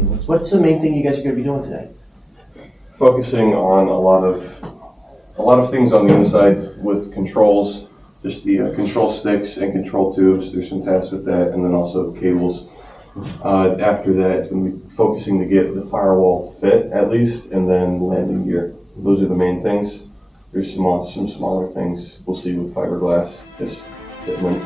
What's the main thing you guys are going to be doing today? Focusing on a lot of things on the inside with controls, just the control sticks and control tubes. There's some tasks with that, and then also cables. After that, it's going to be focusing to get the firewall fit at least, and then landing gear. Those are the main things. There's some smaller things we'll see with fiberglass, just fitment.